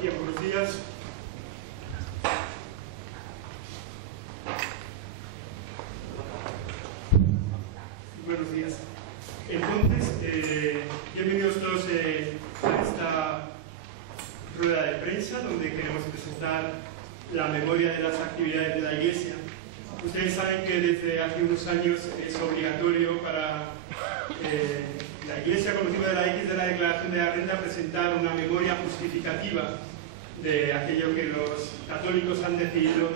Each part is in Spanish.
Bien, buenos días. Buenos días. Entonces, bienvenidos todos a esta rueda de prensa donde queremos presentar la memoria de las actividades de la Iglesia. Ustedes saben que desde hace unos años es obligatorio para la Iglesia, con motivo de la X de la Declaración de la Renta, presentar una memoria justificativa de aquello que los católicos han decidido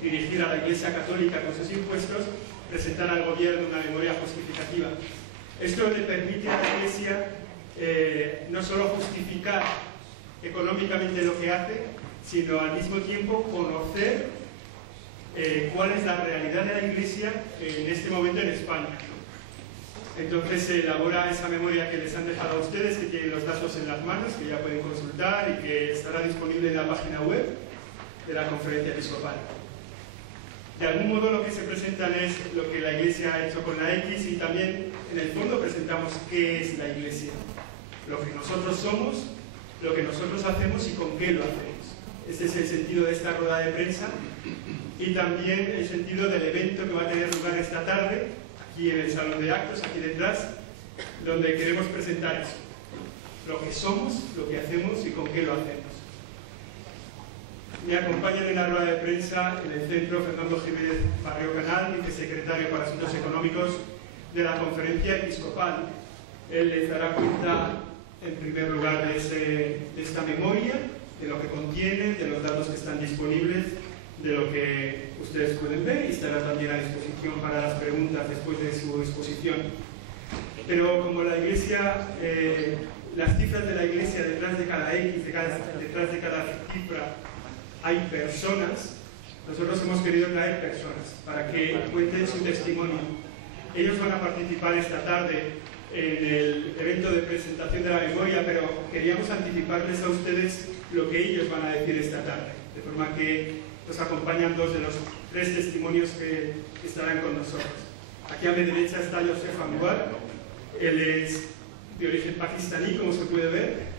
dirigir a la Iglesia Católica con sus impuestos, presentar al gobierno una memoria justificativa. Esto le permite a la Iglesia no solo justificar económicamente lo que hace, sino al mismo tiempo conocer cuál es la realidad de la Iglesia en este momento en España. Entonces se elabora esa memoria que les han dejado a ustedes, que tienen los datos en las manos, que ya pueden consultar y que estará disponible en la página web de la Conferencia Episcopal. De algún modo lo que se presentan es lo que la Iglesia ha hecho con la X, y también en el fondo presentamos qué es la Iglesia, lo que nosotros somos, lo que nosotros hacemos y con qué lo hacemos. Este es el sentido de esta rueda de prensa y también el sentido del evento que va a tener lugar esta tarde aquí en el salón de actos, aquí detrás, donde queremos presentar eso, lo que somos, lo que hacemos y con qué lo hacemos. Me acompañan en la rueda de prensa en el centro Fernando Jiménez Barrio Canal, vicesecretario para Asuntos Económicos de la Conferencia Episcopal. Él les dará cuenta, en primer lugar, de esta memoria, de lo que contiene, de los datos que están disponibles, de lo que ustedes pueden ver, y estará también a disposición para las preguntas después de su exposición. Pero como la Iglesia, las cifras de la Iglesia, detrás de cada X, detrás de cada cifra, hay personas, nosotros hemos querido traer personas para que cuenten su testimonio. Ellos van a participar esta tarde en el evento de presentación de la memoria, pero queríamos anticiparles a ustedes lo que ellos van a decir esta tarde, de forma que nos acompañan dos de los tres testimonios que estarán con nosotros. Aquí a mi derecha está Joseph Anwar. Él es de origen pakistaní, como se puede ver.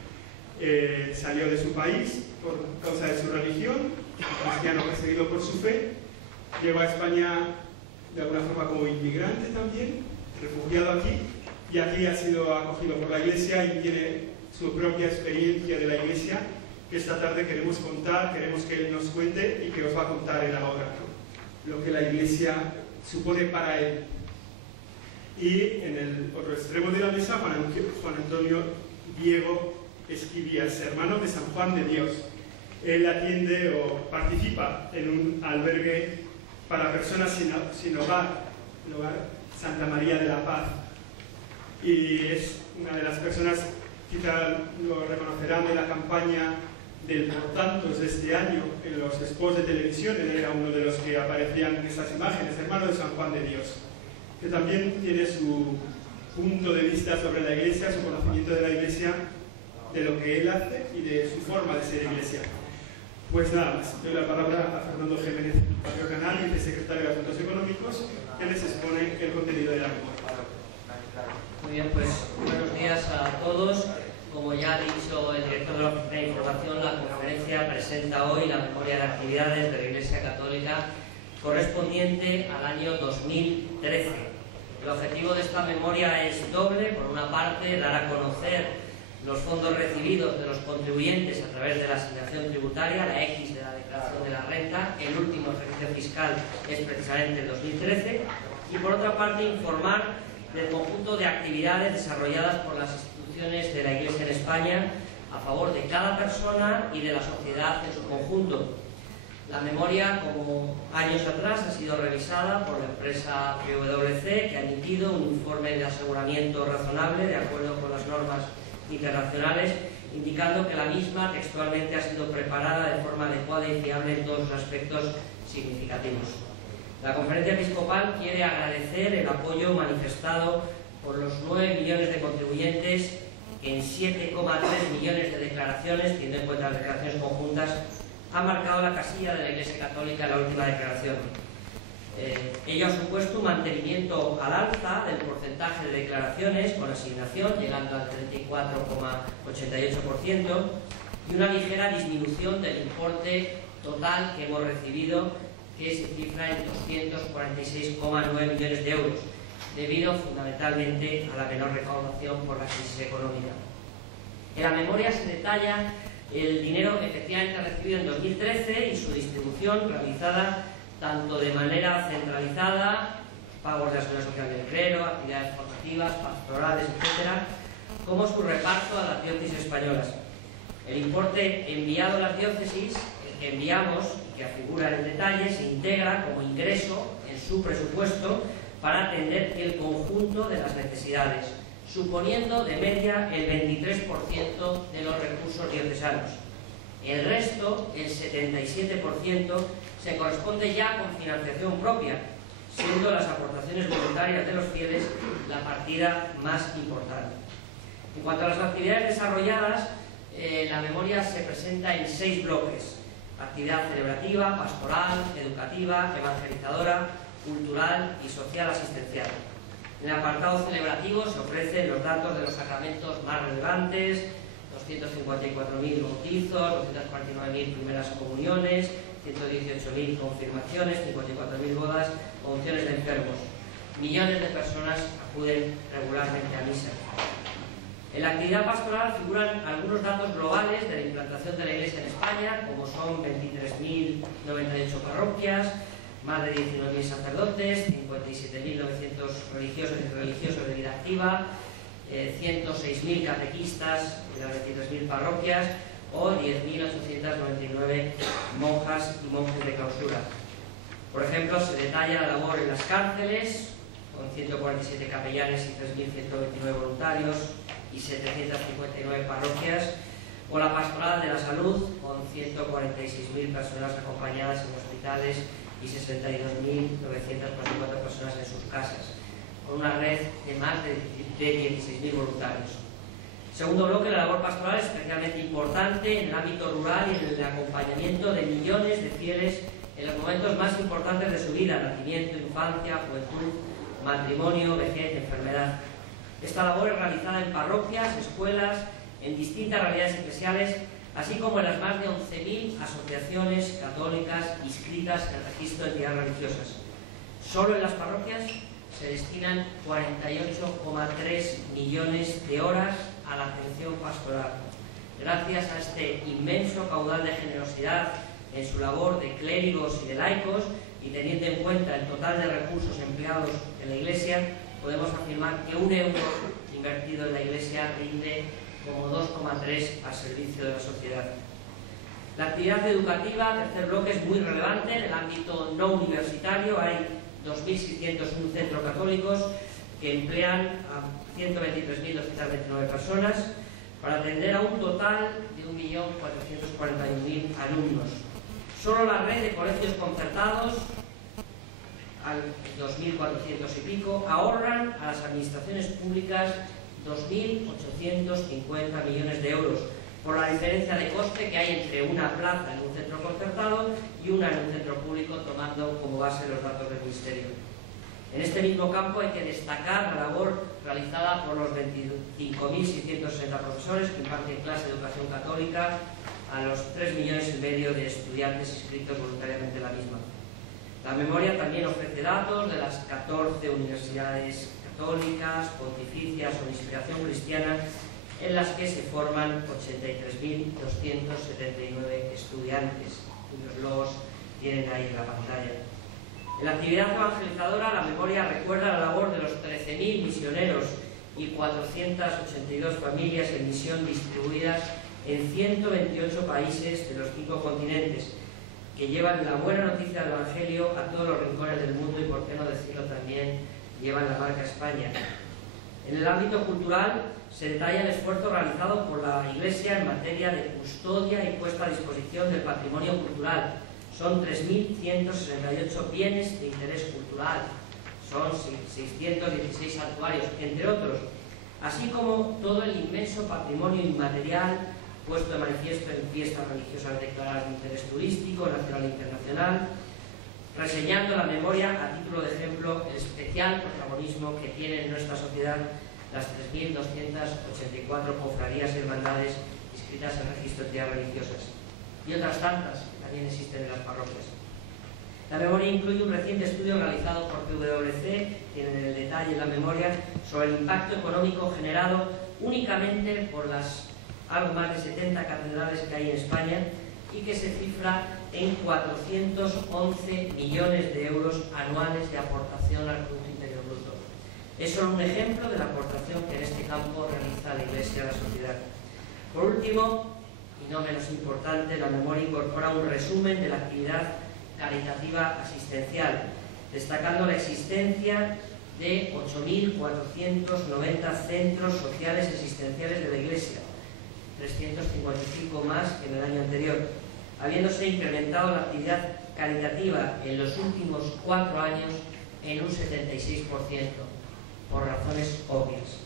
Salió de su país por causa de su religión, cristiano perseguido por su fe. Llegó a España de alguna forma como inmigrante también, refugiado aquí, y aquí ha sido acogido por la Iglesia y tiene su propia experiencia de la Iglesia, que esta tarde queremos contar, queremos que él nos cuente y que os va a contar él ahora, ¿no? Lo que la Iglesia supone para él. Y en el otro extremo de la mesa, Juan Antonio Diego Esquivias, hermano de San Juan de Dios. Él atiende o participa en un albergue para personas sin hogar, el hogar Santa María de la Paz. Y es una de las personas, quizá lo reconocerán, de la campaña del Por Tantos de este año en los spots de televisión. Él era uno de los que aparecían en estas imágenes, hermano de San Juan de Dios, que también tiene su punto de vista sobre la Iglesia, su conocimiento de la Iglesia, de lo que él hace y de su forma de ser Iglesia. Pues nada más, doy la palabra a Fernando Jiménez Barrio Canal, vicesecretario de Asuntos Económicos, que les expone el contenido de la memoria. Muy bien, pues buenos días a todos. Como ya ha dicho el director de la Oficina de Información, la conferencia presenta hoy la memoria de actividades de la Iglesia Católica correspondiente al año 2013. El objetivo de esta memoria es doble. Por una parte, dar a conocer los fondos recibidos de los contribuyentes a través de la asignación tributaria, la X de la Declaración de la Renta. El último ejercicio fiscal es precisamente el 2013. Y por otra parte, informar del conjunto de actividades desarrolladas por las instituciones de la Iglesia en España a favor de cada persona y de la sociedad en su conjunto. La memoria, como años atrás, ha sido revisada por la empresa PwC, que ha emitido un informe de aseguramiento razonable de acuerdo con las normas internacionales, indicando que la misma textualmente ha sido preparada de forma adecuada y fiable en todos los aspectos significativos. La Conferencia Episcopal quiere agradecer el apoyo manifestado por los 9 millones de contribuyentes que en 7,3 millones de declaraciones, teniendo en cuenta las declaraciones conjuntas, han marcado la casilla de la Iglesia Católica en la última declaración. Ello ha supuesto un mantenimiento al alza del porcentaje de declaraciones con asignación, llegando al 34,88%, y una ligera disminución del importe total que hemos recibido, que se cifra en 246,9 millones de euros, debido fundamentalmente a la menor recaudación por la crisis económica. En la memoria se detalla el dinero efectivamente recibido en 2013 y su distribución realizada tanto de manera centralizada, pagos de la Seguridad Social del clero, actividades formativas, pastorales, etc., como su reparto a las diócesis españolas. El importe enviado a las diócesis, el que enviamos y que figura en el detalle, se integra como ingreso en su presupuesto para atender el conjunto de las necesidades, suponiendo de media el 23% de los recursos diocesanos. El resto, el 77%, se corresponde ya con financiación propia, siendo las aportaciones voluntarias de los fieles la partida más importante. En cuanto a las actividades desarrolladas, la memoria se presenta en 6 bloques: actividad celebrativa, pastoral, educativa, evangelizadora, cultural y social asistencial. En el apartado celebrativo se ofrecen los datos de los sacramentos más relevantes: 254.000 bautizos, 249.000 primeras comuniones, 118.000 confirmaciones, 54.000 bodas o unciones de enfermos. Millones de personas acuden regularmente a misa. En la actividad pastoral figuran algunos datos globales de la implantación de la Iglesia en España, como son 23.098 parroquias, más de 19.000 sacerdotes, 57.900 religiosos y religiosas de vida activa, 106.000 catequistas de las 23.000 parroquias o 10.899 monjas y monjes de clausura. Por ejemplo, se detalla la labor en las cárceles, con 147 capellanes y 3.129 voluntarios y 759 parroquias, o la pastoral de la salud, con 146.000 personas acompañadas en hospitales y 62.944 personas en sus casas, con una red de más de 16.000 voluntarios. Segundo bloque, la labor pastoral es especialmente importante en el ámbito rural y en el acompañamiento de millones de fieles en los momentos más importantes de su vida: nacimiento, infancia, juventud, matrimonio, vejez, enfermedad. Esta labor es realizada en parroquias, escuelas, en distintas realidades eclesiales, así como en las más de 11.000 asociaciones católicas inscritas en el registro de entidades religiosas. Solo en las parroquias se destinan 48,3 millones de horas a la atención pastoral. Gracias a este inmenso caudal de generosidad en su labor de clérigos y de laicos, y teniendo en cuenta el total de recursos empleados en la Iglesia, podemos afirmar que un euro invertido en la Iglesia rinde como 2,3 al servicio de la sociedad. La actividad educativa, tercer bloque, es muy relevante. En el ámbito no universitario hay 2.601 centros católicos que emplean a 123.229 personas para atender a un total de 1.441.000 alumnos. Solo la red de colegios concertados, al 2.400 y pico, ahorran a las administraciones públicas 2.850 millones de euros, por la diferencia de coste que hay entre una plaza en un centro concertado y una en un centro público, tomando como base los datos del Ministerio. En este mismo campo hay que destacar la labor realizada por los 25.660 profesores que imparten clase de educación católica a los 3,5 millones de estudiantes inscritos voluntariamente en la misma. La memoria también ofrece datos de las 14 universidades católicas, pontificias o de inspiración cristiana, en las que se forman 83.279 estudiantes, cuyos logos tienen ahí en la pantalla. En la actividad evangelizadora, la memoria recuerda la labor de los 13.000 misioneros y 482 familias en misión distribuidas en 128 países de los 5 continentes, que llevan la buena noticia del Evangelio a todos los rincones del mundo y, por qué no decirlo también, llevan la marca España. En el ámbito cultural se detalla el esfuerzo realizado por la Iglesia en materia de custodia y puesta a disposición del patrimonio cultural. Son 3.168 bienes de interés cultural, son 616 santuarios, entre otros, así como todo el inmenso patrimonio inmaterial puesto de manifiesto en fiestas religiosas declaradas de interés turístico, nacional e internacional, reseñando la memoria a título de ejemplo el especial protagonismo que tienen en nuestra sociedad las 3.284 cofradías y hermandades inscritas inscritas en registro de entidades religiosas, y otras tantas que también existen en las parroquias. La memoria incluye un reciente estudio realizado por PwC, tienen el detalle en la memoria, sobre el impacto económico generado únicamente por las algo más de 70 catedrales que hay en España y que se cifra en 411 millones de euros anuales de aportación al Producto Interior Bruto. Es solo un ejemplo de la aportación que en este campo realiza la Iglesia a la sociedad. Por último, y no menos importante, la memoria incorpora un resumen de la actividad caritativa asistencial, destacando la existencia de 8.490 centros sociales asistenciales de la Iglesia, 355 más que en el año anterior, habiéndose incrementado la actividad caritativa en los últimos 4 años en un 76%, por razones obvias.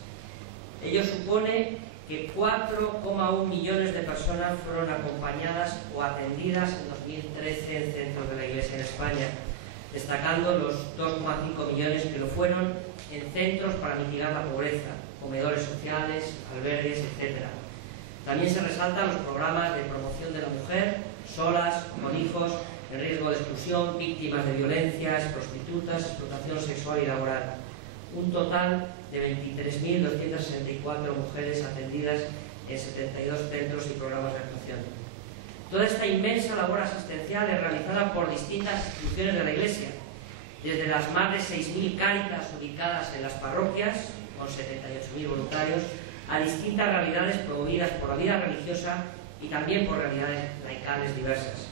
Ello supone que 4,1 millones de personas fueron acompañadas o atendidas en 2013 en centros de la Iglesia en España, destacando los 2,5 millones que lo fueron en centros para mitigar la pobreza, comedores sociales, albergues, etc. También se resaltan los programas de promoción de la mujer, solas, con hijos, en riesgo de exclusión, víctimas de violencias, prostitutas, explotación sexual y laboral. Un total de 23.264 mujeres atendidas en 72 centros y programas de actuación. Toda esta inmensa labor asistencial es realizada por distintas instituciones de la Iglesia, desde las más de 6.000 cáritas ubicadas en las parroquias, con 78.000 voluntarios, a distintas realidades promovidas por la vida religiosa y también por realidades laicales diversas.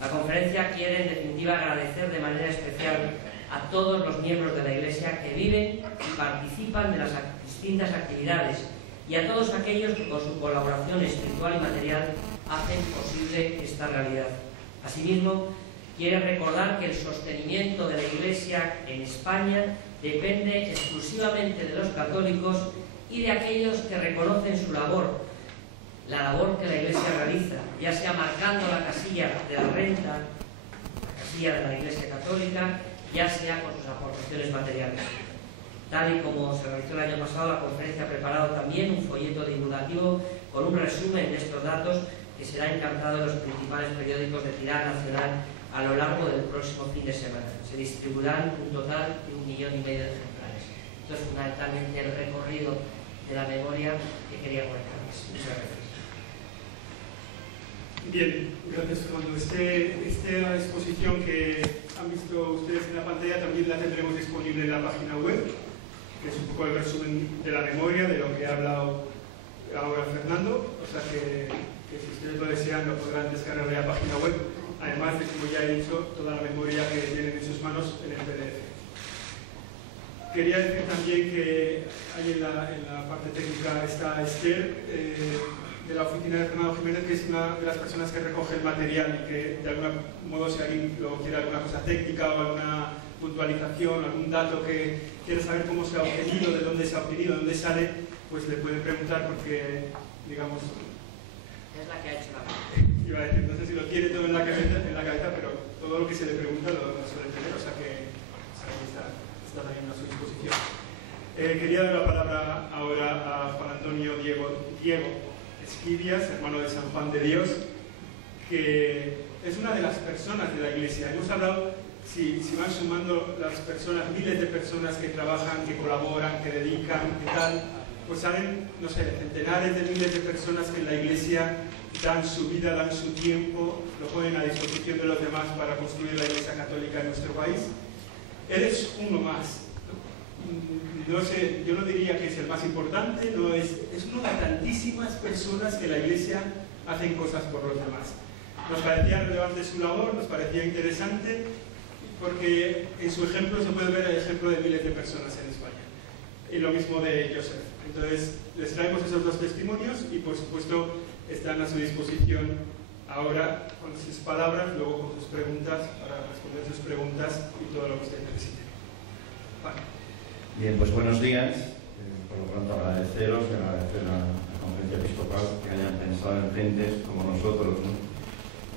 La conferencia quiere, en definitiva, agradecer de manera especial a todos los miembros de la Iglesia que viven y participan de las distintas actividades y a todos aquellos que con su colaboración espiritual y material hacen posible esta realidad. Asimismo, quiere recordar que el sostenimiento de la Iglesia en España depende exclusivamente de los católicos y de aquellos que reconocen su labor, la labor que la Iglesia realiza, ya sea marcando la casilla de la renta, la casilla de la Iglesia Católica, ya sea con sus aportaciones materiales. Tal y como se realizó el año pasado, la conferencia ha preparado también un folleto divulgativo con un resumen de estos datos que será encartado en los principales periódicos de tirada nacional a lo largo del próximo fin de semana. Se distribuirán un total de 1,5 millones de ejemplares. Esto es fundamentalmente el recorrido de la memoria que quería comentarles. Muchas gracias. Bien, gracias Fernando. Esta exposición que han visto ustedes en la pantalla también la tendremos disponible en la página web, que es un poco el resumen de la memoria, de lo que ha hablado ahora Fernando, o sea que si ustedes lo desean lo podrán descargar de la página web, además de, como ya he dicho, toda la memoria que tienen en sus manos en el PDF. Quería decir también que ahí en la parte técnica está Esther, de la oficina de Fernando Jiménez, que es una de las personas que recoge el material y que de algún modo, si alguien lo quiere alguna cosa técnica o alguna puntualización, algún dato que quiera saber cómo se ha obtenido, de dónde se ha obtenido, de dónde sale, pues le pueden preguntar porque, digamos... Es la que ha hecho la iba a decir, no sé si lo tiene todo en la cabeza, pero todo lo que se le pregunta lo suele tener, o sea que está también a su disposición. Quería dar la palabra ahora a Juan Antonio Diego Esquivias, hermano de San Juan de Dios, que es una de las personas de la Iglesia. Hemos hablado, si van sumando las personas, miles de personas que trabajan, que colaboran, que dedican, que tal, pues salen, no sé, centenares de miles de personas que en la Iglesia dan su vida, dan su tiempo, lo ponen a disposición de los demás para construir la Iglesia Católica en nuestro país. Él es uno más. No sé, yo no diría que es el más importante, no es una de tantísimas personas que la Iglesia hacen cosas por los demás. Nos parecía relevante su labor, nos parecía interesante, porque en su ejemplo se puede ver el ejemplo de miles de personas en España. Y lo mismo de Joseph. Entonces, les traemos esos dos testimonios y, por supuesto, están a su disposición ahora con sus palabras, luego con sus preguntas, para responder sus preguntas y todo lo que ustedes necesiten. Vale. Bien, pues buenos días. Por lo pronto agradecer a la Conferencia Episcopal que hayan pensado en gentes como nosotros, ¿no?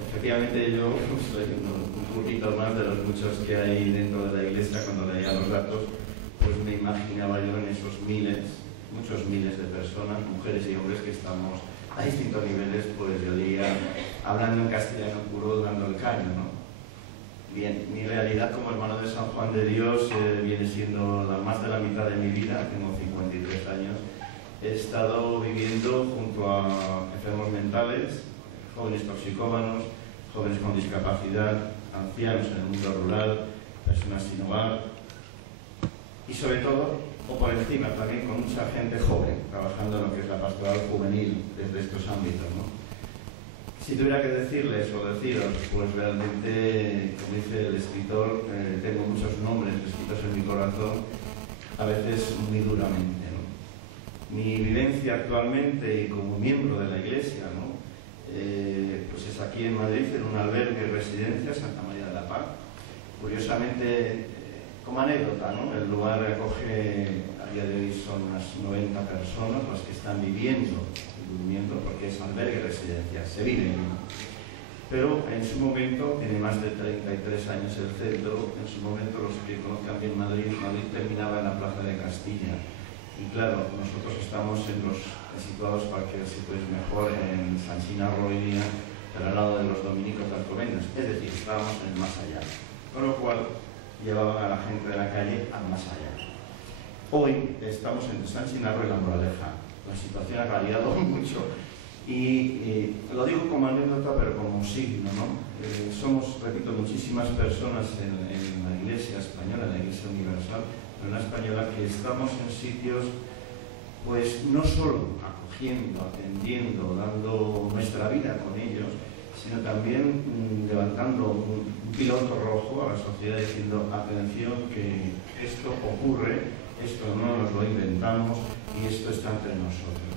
Efectivamente yo soy un poquito más de los muchos que hay dentro de la Iglesia. Cuando leía los datos, pues me imaginaba yo en esos muchos miles de personas, mujeres y hombres que estamos a distintos niveles, pues yo diría, hablando en castellano puro, dando el caño, ¿no? Bien, mi realidad como hermano de San Juan de Dios viene siendo más de la mitad de mi vida, tengo 53 años. He estado viviendo junto a enfermos mentales, jóvenes toxicómanos, jóvenes con discapacidad, ancianos en el mundo rural, personas sin hogar y sobre todo, o por encima también, con mucha gente joven, trabajando en lo que es la pastoral juvenil desde estos ámbitos, ¿no? Si tuviera que decirles o deciros, pues realmente, como dice el escritor, tengo muchos nombres escritos en mi corazón, a veces muy duramente, ¿no? Mi vivencia actualmente y como miembro de la Iglesia, ¿no? Pues es aquí en Madrid, en un albergue residencia, Santa María de la Paz. Curiosamente, como anécdota, ¿no? El lugar acoge, a día de hoy son unas 90 personas las que están viviendo durmiendo, porque es albergue residencia, se vive. Pero en su momento, tiene más de 33 años el centro, en su momento, los que conozcan bien Madrid terminaba en la Plaza de Castilla. Y claro, nosotros estamos situados, para que os situéis mejor, en San Chinarro hoy día, pero al lado de los dominicos de Alcobendas, es decir, estábamos en el más allá. Con lo cual, llevaban a la gente de la calle al más allá. Hoy estamos entre San Chinarro y La Moraleja. La situación ha variado mucho y lo digo como anécdota, pero como signo, ¿no? Somos, repito, muchísimas personas en la Iglesia española, en la Iglesia Universal, pero en la española, que estamos en sitios, pues no solo acogiendo, atendiendo, dando nuestra vida con ellos, sino también levantando un piloto rojo a la sociedad diciendo: atención, que esto ocurre, esto no nos lo inventamos y esto está entre nosotros.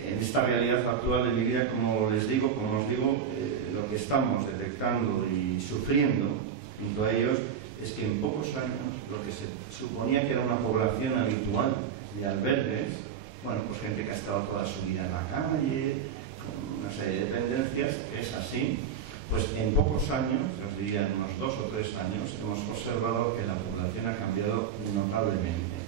En esta realidad actual de mi vida, como os digo, lo que estamos detectando y sufriendo junto a ellos es que en pocos años lo que se suponía que era una población habitual de albergues, bueno, pues gente que ha estado toda su vida en la calle, con una serie de tendencias, que es así, pues en pocos años, os diría en unos 2 o 3 años, hemos observado que la población ha cambiado notablemente.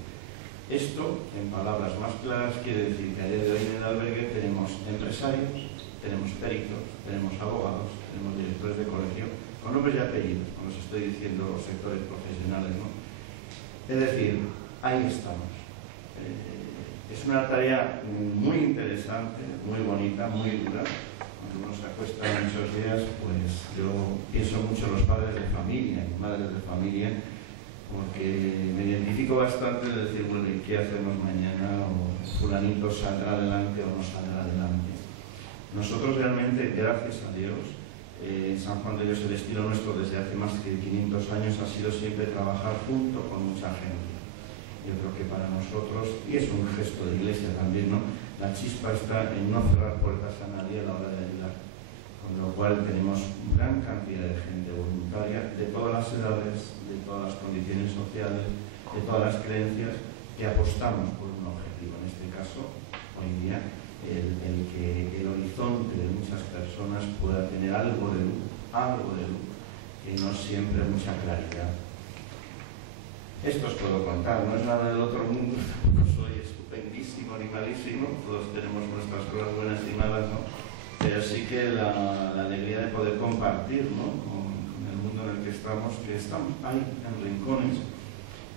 Esto, en palabras más claras, quiere decir que a día de hoy en el albergue tenemos empresarios, tenemos peritos, tenemos abogados, tenemos directores de colegio, con nombres y apellidos, como os estoy diciendo, los sectores profesionales, ¿no? Es decir, ahí estamos. Es una tarea muy interesante, muy bonita, muy dura. Cuando uno se acuesta muchos días, pues yo pienso mucho en los padres de familia y madres de familia, porque me identifico bastante de decir, bueno, ¿y qué hacemos mañana? O fulanito saldrá adelante o no saldrá adelante. Nosotros realmente, gracias a Dios, en San Juan de Dios, el estilo nuestro desde hace más de 500 años ha sido siempre trabajar junto con mucha gente. Yo creo que para nosotros, y es un gesto de iglesia también, ¿no? La chispa está en no cerrar puertas a nadie a la hora de ayudar. Con lo cual tenemos gran cantidad de gente voluntaria, de todas las edades, de todas las condiciones sociales, de todas las creencias, que apostamos por un objetivo. En este caso, hoy en día, el que el horizonte de muchas personas pueda tener algo de luz, que no siempre mucha claridad. Esto os puedo contar, no es nada del otro mundo, no soy estupendísimo ni malísimo, todos tenemos nuestras cosas buenas y malas, ¿no? Pero sí que la alegría de poder compartir, ¿no? con el mundo en el que estamos, hay en rincones.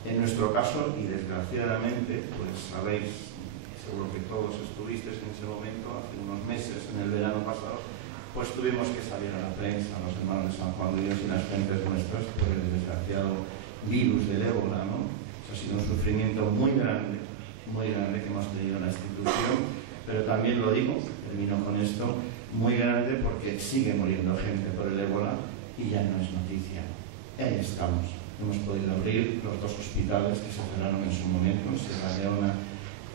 En nuestro caso, y desgraciadamente, pues sabéis, seguro que todos estuvisteis en ese momento, hace unos meses, en el verano pasado, pues tuvimos que salir a la prensa, los hermanos de San Juan de Dios y las gentes nuestras, por el desgraciado virus del ébola, ¿no? Eso ha sido un sufrimiento muy grande que hemos tenido en la institución, pero también lo digo, termino con esto, muy grande porque sigue muriendo gente por el ébola y ya no es noticia. Ahí estamos. Hemos podido abrir los 2 hospitales que se cerraron en su momento, en Sierra Leona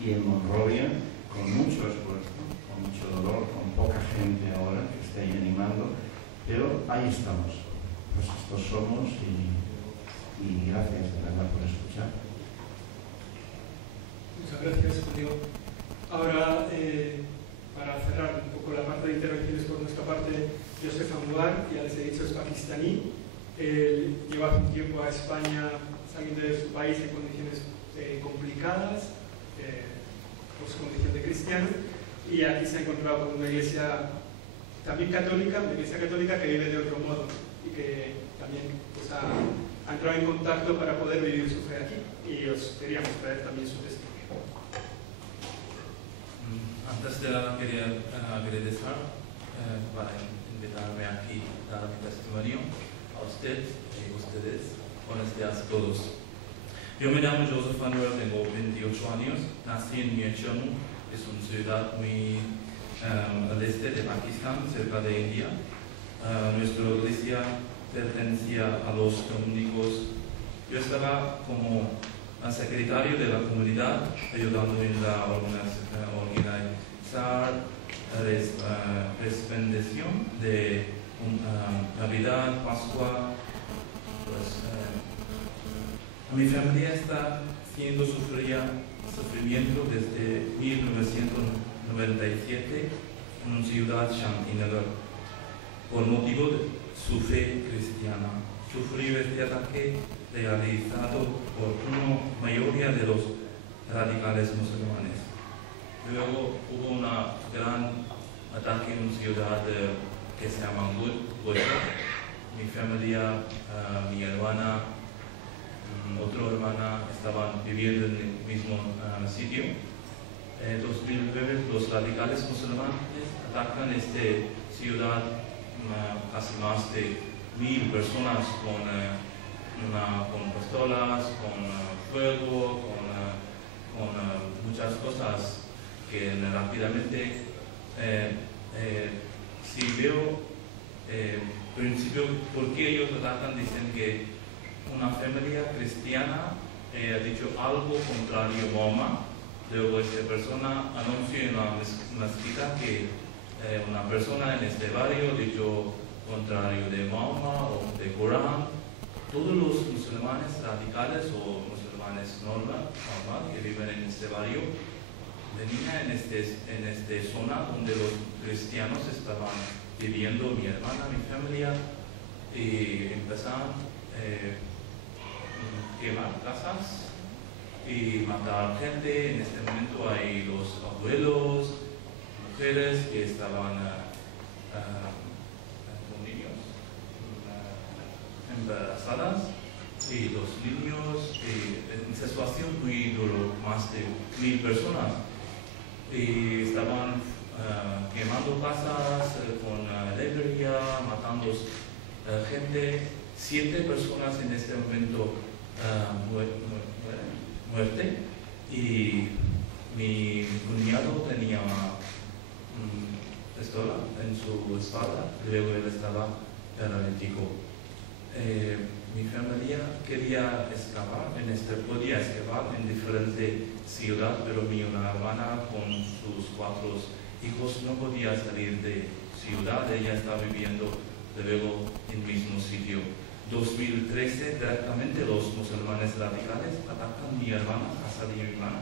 y en Monrovia, con mucho esfuerzo, con mucho dolor, con poca gente ahora que esté ahí animando, pero ahí estamos. Pues estos somos y gracias de verdad por escuchar. Muchas gracias, Julio. Ahora, para cerrar un poco la parte de intervenciones por nuestra parte, Joseph Anwar, ya les he dicho, es pakistaní. Lleva hace un tiempo a España saliendo de su país en condiciones complicadas, por su condición de cristiano, y aquí se ha encontrado con una iglesia también católica, una iglesia católica que vive de otro modo y que también pues, ha entrado en contacto para poder vivir su fe aquí, y os queríamos traer también su testimonio. Antes de nada quería agradecer para invitarme aquí a dar mi testimonio a usted y ustedes. Buenos días a todos. Yo me llamo Joseph Manuel, tengo 28 años, nací en Mianchanu, es una ciudad muy al este de Pakistán, cerca de India. Nuestra iglesia pertenecía a los dominicos. Yo estaba como secretario de la comunidad, ayudando en la organizar la respendición de Navidad, Pascua. Pues, mi familia está siendo sufrimiento desde 1997 en una ciudad Shantinagar por motivo de su fe cristiana. Sufrió este ataque realizado por una mayoría de los radicales musulmanes. Luego hubo un gran ataque en una ciudad que se llama Goya. Mi familia, mi hermana, otra hermana estaban viviendo en el mismo sitio. En 2009 los radicales musulmanes atacan esta ciudad, casi más de 1000 personas con pistolas, con fuego, con muchas cosas que rápidamente si veo principio por qué ellos atacan, dicen que una familia cristiana ha dicho algo contrario a Mahoma. Luego esta persona anunció en la mezquita que una persona en este barrio ha dicho contrario de Mahoma o de Corán. Todos los musulmanes radicales o musulmanes normal que viven en este barrio venían en esta zona donde los cristianos estaban viviendo, mi hermana, mi familia, y empezaron quemar casas y matar gente. En este momento hay los abuelos, mujeres que estaban con niños embarazadas, y los niños en situación muy duro, más de 1000 personas, y estaban quemando casas con alegría, matando gente. 7 personas en este momento muerte, y mi cuñado tenía una pistola en su espalda, luego él estaba paralítico. Mi familia quería escapar, podía escapar en diferentes ciudades, pero mi hermana con sus 4 hijos no podía salir de ciudad, ella estaba viviendo luego en el mismo sitio. 2013 directamente los musulmanes radicales atacan a mi hermana, casa de mi hermana.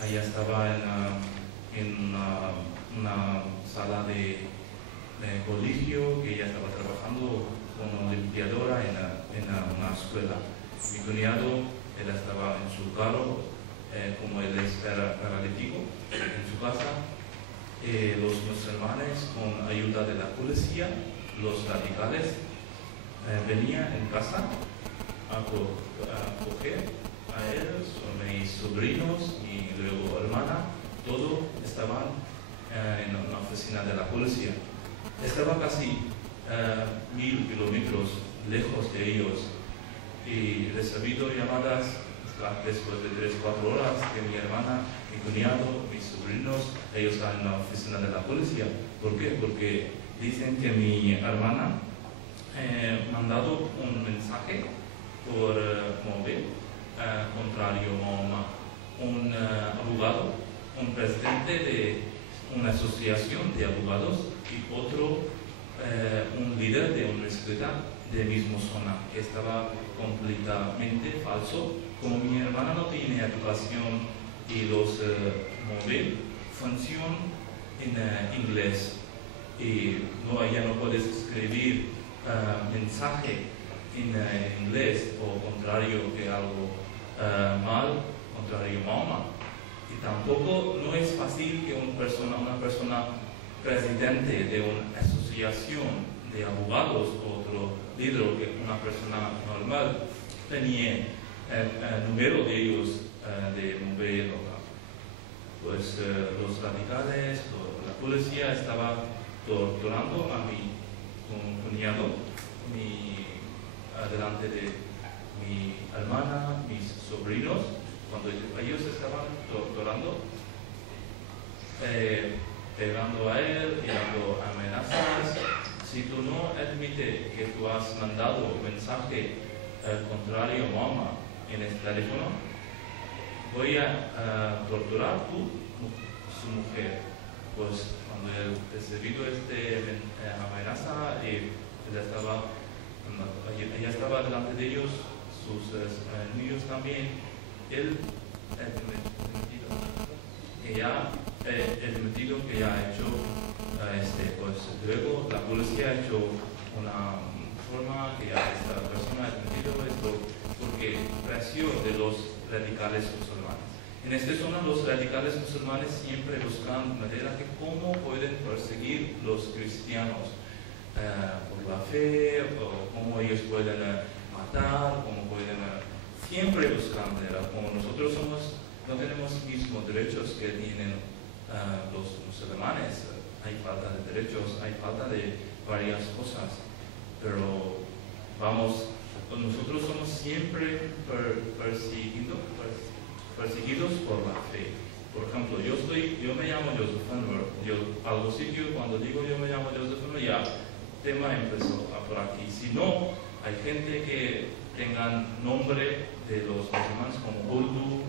Ella estaba en una sala de colegio, que ella estaba trabajando como limpiadora en una escuela. Mi cuñado, él estaba en su carro, como él es paralítico, en su casa. Los musulmanes, con ayuda de la policía, los radicales, venían en casa a coger a ellos, a mis sobrinos y luego hermana, todos estaban en la oficina de la policía. Estaba casi 1000 kilómetros lejos de ellos, y recibido llamadas después de 3-4 horas que mi hermana, mi cuñado, mis sobrinos, ellos están en la oficina de la policía. ¿Por qué? Porque dicen que mi hermana mandado un mensaje por móvil contrario a Mahoma. Un abogado, un presidente de una asociación de abogados y otro, un líder de una escuela de misma zona, que estaba completamente falso. Como mi hermana no tiene educación y los móviles funcionan en inglés, y ella no puede escribir mensaje en inglés o contrario que algo mal, contrario a Mahoma, Y tampoco no es fácil que una persona presidente de una asociación de abogados o otro líder que una persona normal tenía el número de ellos de mover local. Pues los radicales, la policía estaba torturando a mi cuñado, delante de mi hermana, mis sobrinos, cuando ellos estaban torturando, pegando a él y dando amenazas. Si tú no admites que tú has mandado un mensaje contrario a mamá en este teléfono, voy a torturar su mujer. Pues cuando él recibió amenaza, ella estaba delante de ellos, sus niños también, él admitido que ya ha hecho pues luego la policía ha hecho una forma que ya esta persona ha admitido esto porque presión de los radicales musulmanes. En esta zona los radicales musulmanes siempre buscan manera de cómo pueden perseguir los cristianos por la fe, o cómo ellos pueden matar, cómo pueden siempre buscar manera. Como nosotros no tenemos mismos derechos que tienen los musulmanes, hay falta de derechos, hay falta de varias cosas, pero nosotros somos siempre perseguidos por la fe. Por ejemplo, yo me llamo Joseph Henry, algo sitio cuando digo yo me llamo Joseph Henry, ya el tema empezó por aquí. Si no, hay gente que tengan nombre de los musulmanes como Urdu,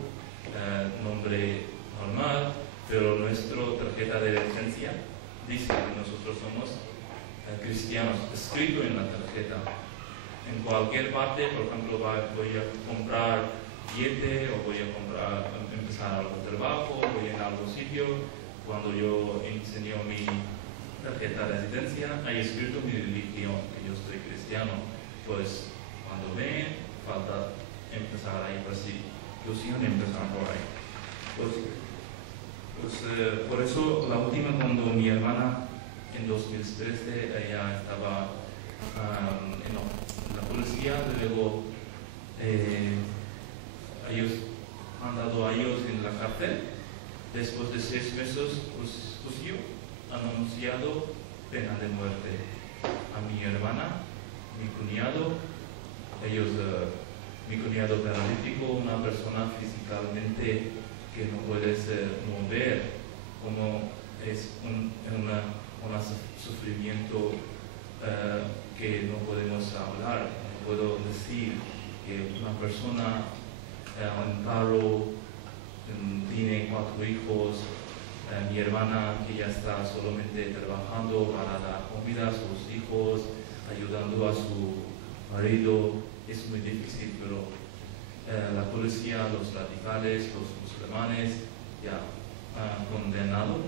nombre normal, pero nuestra tarjeta de licencia dice que nosotros somos cristianos, escrito en la tarjeta. En cualquier parte, por ejemplo, voy a comprar billete o voy a empezar algún trabajo, voy a algún sitio, cuando yo enseño mi tarjeta de residencia, hay escrito mi religión, que yo soy cristiano. Pues cuando ven, falta empezar ahí, pues sí, yo sí empezar por ahí. Por eso la última, cuando mi hermana en 2013 ella estaba en la policía, luego ellos han dado a ellos en la cárcel. Después de 6 meses juicio, han anunciado pena de muerte a mi hermana, mi cuñado, mi cuñado paralítico, una persona físicamente que no puede mover, como es un sufrimiento que no podemos hablar. No puedo decir que una persona en paro, tiene 4 hijos, mi hermana que ya está solamente trabajando para dar comida a sus hijos, ayudando a su marido, es muy difícil, pero la policía, los radicales, los musulmanes ya han condenado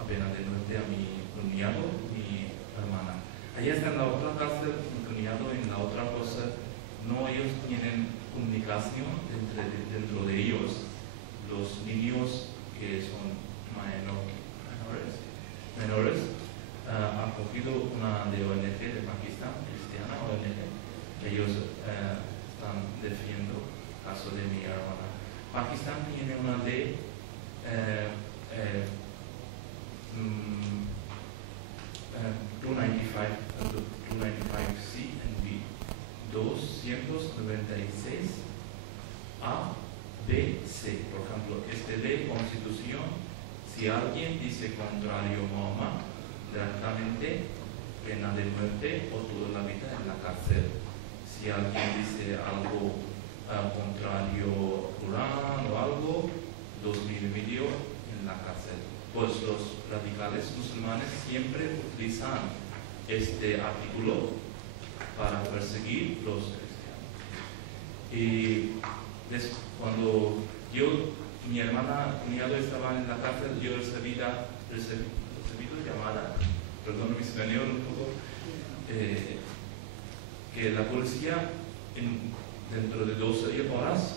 a pena de muerte a mi cuñado, mi hermana. Allá está en la otra cárcel, mi cuñado en la otra cosa, no, ellos tienen comunicación dentro de ellos. Los niños que son menores han cogido una de ONG de Pakistán, cristiana ONG. Ellos están defendiendo el caso de mi hermana. Pakistán tiene una ley 295C and B, 296 A, B, C. Por ejemplo, esta ley constitución, si alguien dice contrario a Mahoma, directamente pena de muerte o toda la vida en la cárcel. Si alguien dice algo contrario al Corán o algo, 2000 y medio en la cárcel. Pues los radicales musulmanes siempre utilizan este artículo para perseguir los cristianos. Y cuando mi hermana, cuñado estaba en la cárcel, yo recibí llamada, perdón mi español un poco, que la policía dentro de 12 horas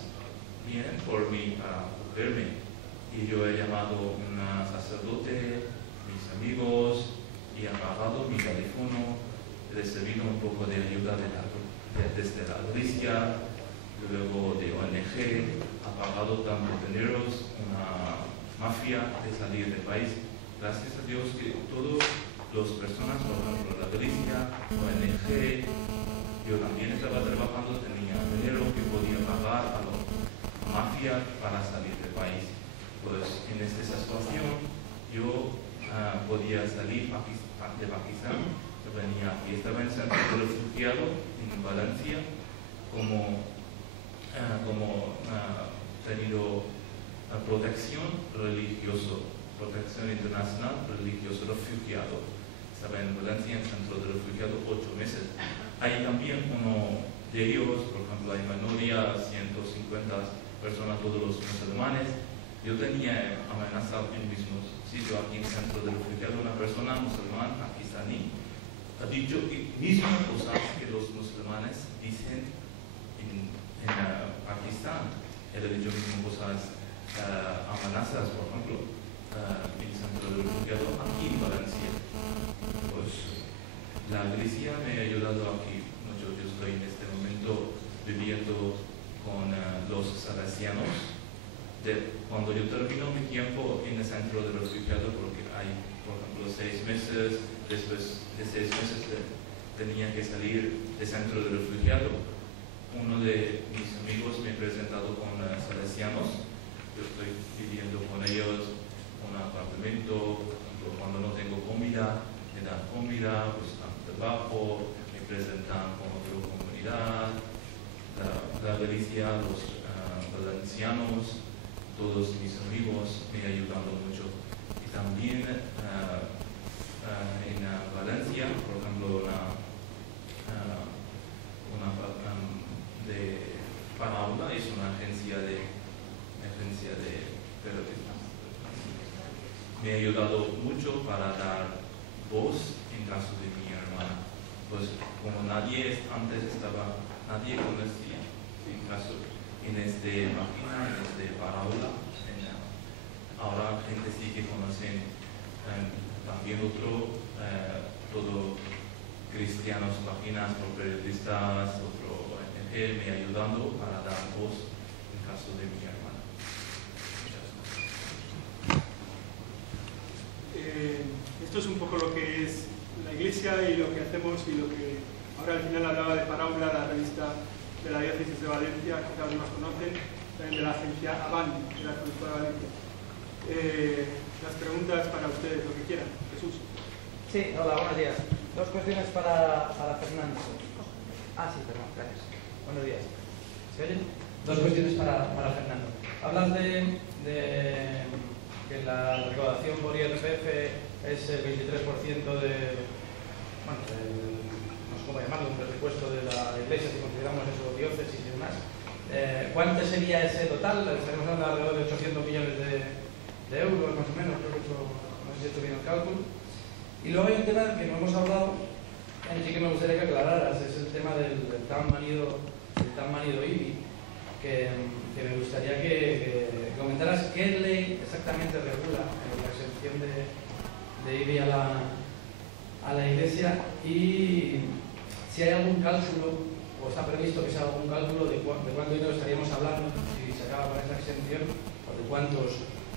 vienen por mí para cogerme. y yo he llamado a un sacerdote, mis amigos, y he pagado mi teléfono, he recibido un poco de ayuda desde la iglesia, luego de ONG, ha pagado tanto dinero, una mafia de salir del país. Gracias a Dios que todas las personas, por ejemplo, la iglesia, ONG, yo también estaba trabajando, tenía dinero que podía pagar a la mafia para salir del país. Pues en esta situación yo podía salir de Pakistán, yo venía aquí, estaba en el centro de refugiados en Valencia, como tenido protección religiosa, protección internacional religiosa, refugiado. Estaba en Valencia, en el centro de refugiados, 8 meses. Hay también uno de ellos, por ejemplo, hay minoría, 150 personas, todos los musulmanes. Yo tenía amenazado en el mismo sitio, aquí en el centro de refugiados, una persona musulmana, pakistaní, ha dicho mismas cosas que los musulmanes dicen en Pakistán. Él ha dicho mismas cosas, amenazas, por ejemplo, en el centro de refugiados, aquí en Valencia. Pues la iglesia me ha ayudado aquí mucho. Yo estoy en este momento viviendo con los salesianos. Cuando yo termino mi tiempo en el centro de refugiados, porque hay, por ejemplo, 6 meses, después de 6 meses tenía que salir del centro de refugiados, uno de mis amigos me ha presentado con salesianos. Yo estoy viviendo con ellos un apartamento. Por ejemplo, cuando no tengo comida, me dan comida, pues dan trabajo, me presentan con otra comunidad, la iglesia, los valencianos, todos mis amigos me han ayudado mucho. Y también en Valencia, por ejemplo, de Paraula es una agencia de periodismo. Me ha ayudado mucho para dar voz en caso de mi hermana. Pues como nadie conocía en caso en esta página, en este Paraula, ahora gente sí que conocen también todo cristianos, páginas por periodistas, otro ONG me ayudando para dar voz en caso de mi hermana. Esto es un poco lo que es la Iglesia y lo que hacemos y lo que ahora al final hablaba de Paraula, la revista de la Diócesis de Valencia, que cada uno más conocen, también de la agencia Avan, de la Cruz de Valencia. Las preguntas para ustedes, lo que quieran. Jesús. Sí, hola, buenos días. 2 cuestiones para Fernando. Perdón, gracias. Buenos días. ¿Se oyen? 2 cuestiones para Fernando. Hablas de que la recaudación por IRPF es el 23% no sé cómo llamarlo, un presupuesto de la Iglesia, si consideramos eso diócesis y demás. ¿Cuánto sería ese total? Estaremos hablando de alrededor de 800 millones de euros, más o menos, creo que no sé si he hecho bien el cálculo. Y luego hay un tema que no hemos hablado, sí que me gustaría que aclararas, es el tema del tan manido IBI, que me gustaría que comentaras qué ley exactamente regula la exención de IBI a la Iglesia y si hay algún cálculo, o está previsto que se haga algún cálculo de cuánto dinero estaríamos hablando si se acaba con esa exención o de cuántos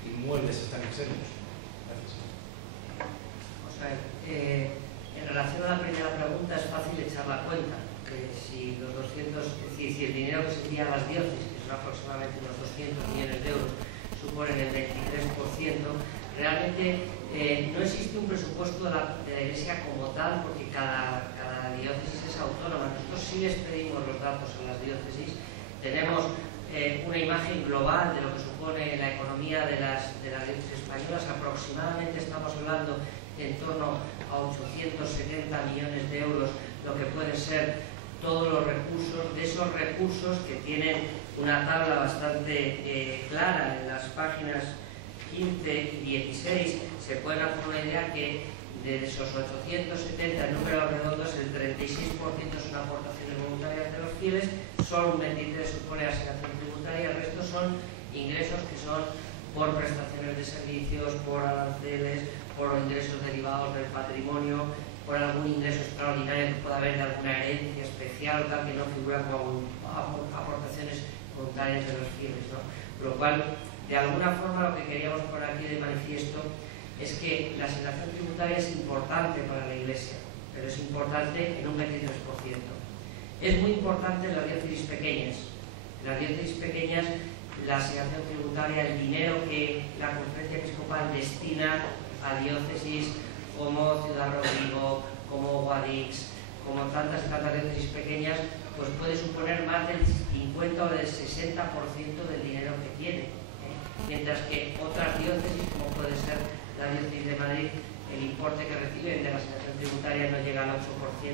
inmuebles están exentos. Gracias. Vamos a ver, en relación a la primera pregunta es fácil echar la cuenta, que si los 200, es decir, si el dinero que se envía a las diócesis, que son aproximadamente unos 200 millones de euros, suponen el 23%, realmente no existe un presupuesto de la Iglesia como tal, porque cada diócesis es autónoma. Nosotros sí les pedimos los datos a las diócesis, tenemos una imagen global de lo que supone la economía de las diócesis españolas. Aproximadamente estamos hablando en torno a 870 millones de euros, lo que pueden ser todos los recursos, de esos recursos que tienen una tabla bastante clara en las páginas 15 y 16, se pueden hacer una idea que de esos 870, el número redondo es el 36% son aportaciones voluntarias de los fieles, solo un 23% supone asignación tributaria, el resto son ingresos que son por prestaciones de servicios, por aranceles, por ingresos derivados del patrimonio, por algún ingreso extraordinario que pueda haber de alguna herencia especial, tal que no figura como aportaciones voluntarias de los fieles, ¿no? Por lo cual, de alguna forma, lo que queríamos poner aquí de manifiesto es que la asignación tributaria es importante para la Iglesia, pero es importante en un 23%. Es muy importante en las diócesis pequeñas. En las diócesis pequeñas, la asignación tributaria, el dinero que la Conferencia Episcopal destina a diócesis como Ciudad Rodrigo, como Guadix, como tantas diócesis pequeñas, pues puede suponer más del 50 o del 60% del dinero que tiene. Mientras que otras diócesis, como puede ser la diócesis de Madrid, el importe que reciben de la asignación tributaria no llega al 8%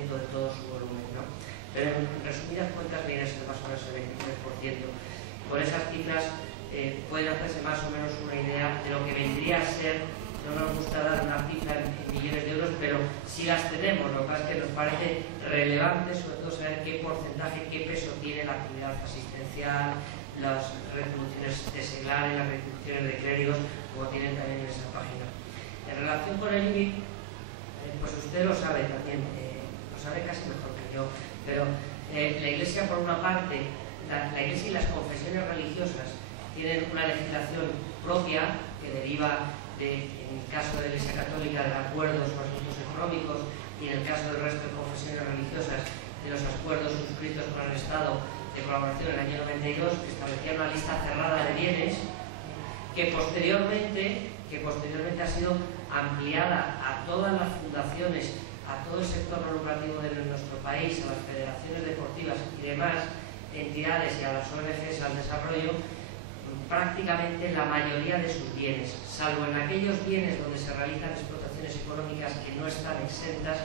de todo su volumen, ¿no? Pero en resumidas cuentas viene a ser más o menos el 23%. Con esas cifras pueden hacerse más o menos una idea de lo que vendría a ser. No nos gusta dar una cifra en millones de euros, pero si las tenemos, lo que pasa es que nos parece relevante, sobre todo saber qué porcentaje, qué peso tiene la actividad asistencial, las retribuciones de seglares, las retribuciones de clérigos, como tienen también en esa página. En relación con el IBI, pues usted lo sabe también, lo sabe casi mejor que yo, pero la Iglesia, por una parte, la Iglesia y las confesiones religiosas tienen una legislación propia que deriva en el caso de la Iglesia Católica, de acuerdos sobre asuntos económicos, y en el caso del resto de confesiones religiosas, de los acuerdos suscritos con el Estado de colaboración en el año 92, que establecían una lista cerrada de bienes, que posteriormente ha sido ampliada a todas las fundaciones, a todo el sector no lucrativo de nuestro país, a las federaciones deportivas y demás entidades y a las ONGs al desarrollo, prácticamente la mayoría de sus bienes, salvo en aquellos bienes donde se realizan explotaciones económicas que no están exentas,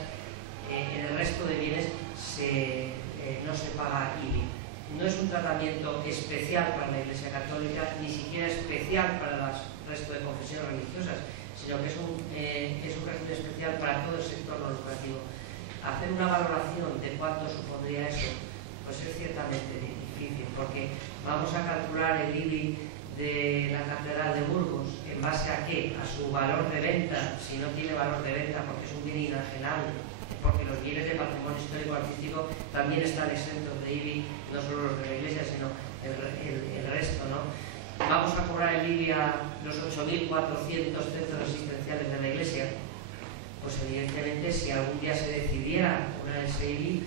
en el resto de bienes no se paga IBI. No es un tratamiento especial para la Iglesia Católica, ni siquiera especial para el resto de confesiones religiosas, sino que es un régimen especial para todo el sector no lucrativo. Hacer una valoración de cuánto supondría eso, pues es ciertamente difícil, porque vamos a calcular el IBI de la Catedral de Burgos, ¿en base a qué? A su valor de venta, si no tiene valor de venta porque es un bien inajenable, porque los bienes de patrimonio histórico artístico también están exentos de IBI, no solo los de la Iglesia, sino el resto, ¿no? Vamos a cobrar el IBI a los 8.400 centros asistenciales de la Iglesia. Pues evidentemente, si algún día se decidiera poner ese IBI,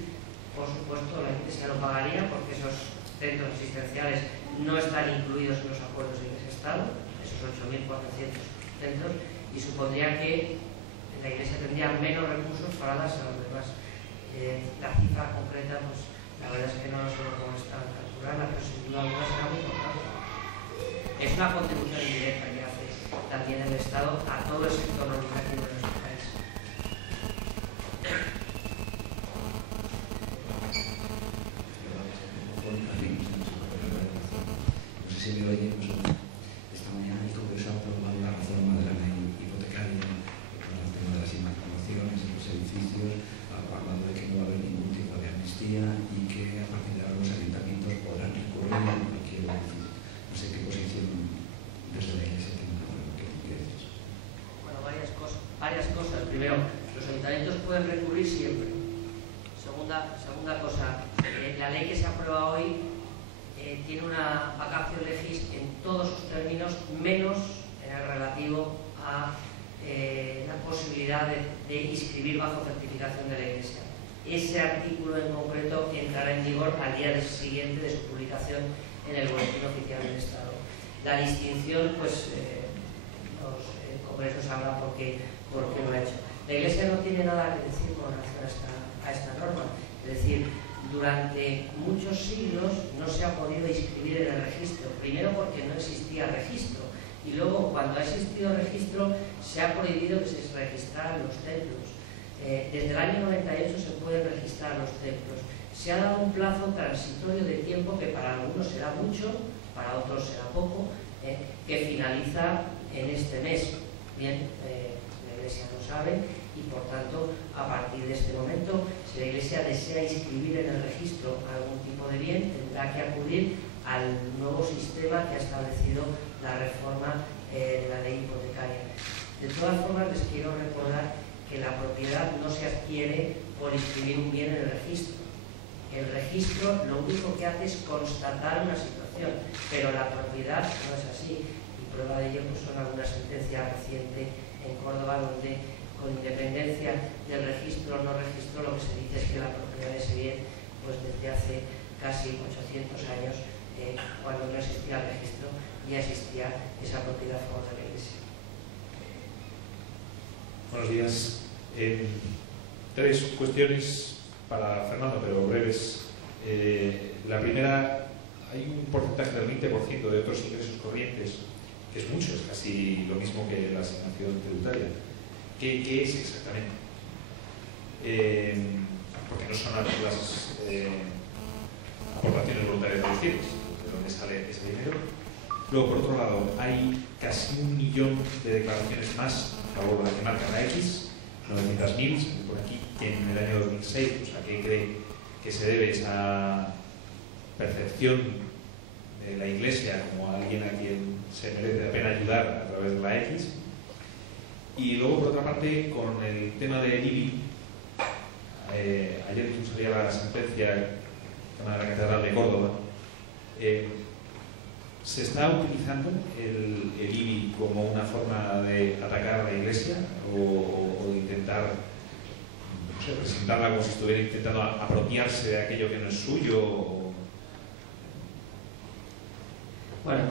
por supuesto la Iglesia lo pagaría, porque esos centros asistenciales no están incluidos en los acuerdos de Iglesia-Estado, esos 8.400 centros, y supondría que la Iglesia tendría menos recursos para darse a los demás. La cifra concreta, pues la verdad es que no sé cómo está calculada, pero sin duda alguna será muy importante. Es una contribución indirecta que hace también el Estado a todo el sector no lucrativo de nuestro país. Se me oye, pues, esta mañana el Congreso ha aprobado la reforma de la ley hipotecaria con el tema de las inmatriculaciones en los edificios, hablando de que no va a haber ningún tipo de amnistía y que a partir de ahora los ayuntamientos podrán recurrir a cualquier edificio. No sé qué posición desde la Iglesia tienen ahora, ¿qué dices? Bueno, varias cosas. Primero, los ayuntamientos pueden recurrir siempre. Segunda cosa, la ley que se aprueba hoy tiene una vacatio legis en todos sus términos, menos en el relativo a la posibilidad de inscribir bajo certificación de la Iglesia. Ese artículo en concreto entrará en vigor al día siguiente de su publicación en el Boletín Oficial del Estado. La distinción, pues, los congresos hablan por qué lo ha hecho. La Iglesia no tiene nada que decir con relación a esta norma, es decir, durante muchos siglos no se ha podido inscribir en el registro, primero porque no existía registro, y luego cuando ha existido registro se ha prohibido que se registraran los templos. Desde el año 98 se pueden registrar los templos. Se ha dado un plazo transitorio de tiempo que para algunos será mucho, para otros será poco, que finaliza en este mes. Bien, la Iglesia lo sabe, y por tanto, a partir de este momento, si la Iglesia desea inscribir en el registro algún tipo de bien, tendrá que acudir al nuevo sistema que ha establecido la reforma la ley hipotecaria. De todas formas, les quiero recordar que la propiedad no se adquiere por inscribir un bien en el registro. El registro lo único que hace es constatar una situación, pero la propiedad no es así. Y prueba de ello pues, son algunas sentencias recientes en Córdoba donde, con independencia del registro o no registro, lo que se dice es que la propiedad de ese bien, pues desde hace casi 800 años, cuando no existía el registro, ya existía esa propiedad a favor de la Iglesia. Buenos días. Tres cuestiones para Fernando, pero breves. La primera, hay un porcentaje del 20% de otros ingresos corrientes, que es mucho, es casi lo mismo que la asignación tributaria. ¿Qué es exactamente? Porque no son las aportaciones voluntarias de los fieles, de donde sale ese dinero. Luego, por otro lado, hay casi 1 millón de declaraciones más a favor de la que marca la X, 900.000, por aquí, en el año 2006. O sea, ¿qué cree que se debe esa percepción de la Iglesia como alguien a quien se merece la pena ayudar a través de la X? Y luego, por otra parte, con el tema del IBI, ayer salía la sentencia de la Catedral de Córdoba. ¿Se está utilizando el IBI como una forma de atacar a la Iglesia o de intentar, no sé, presentarla como si estuviera intentando apropiarse de aquello que no es suyo? Bueno,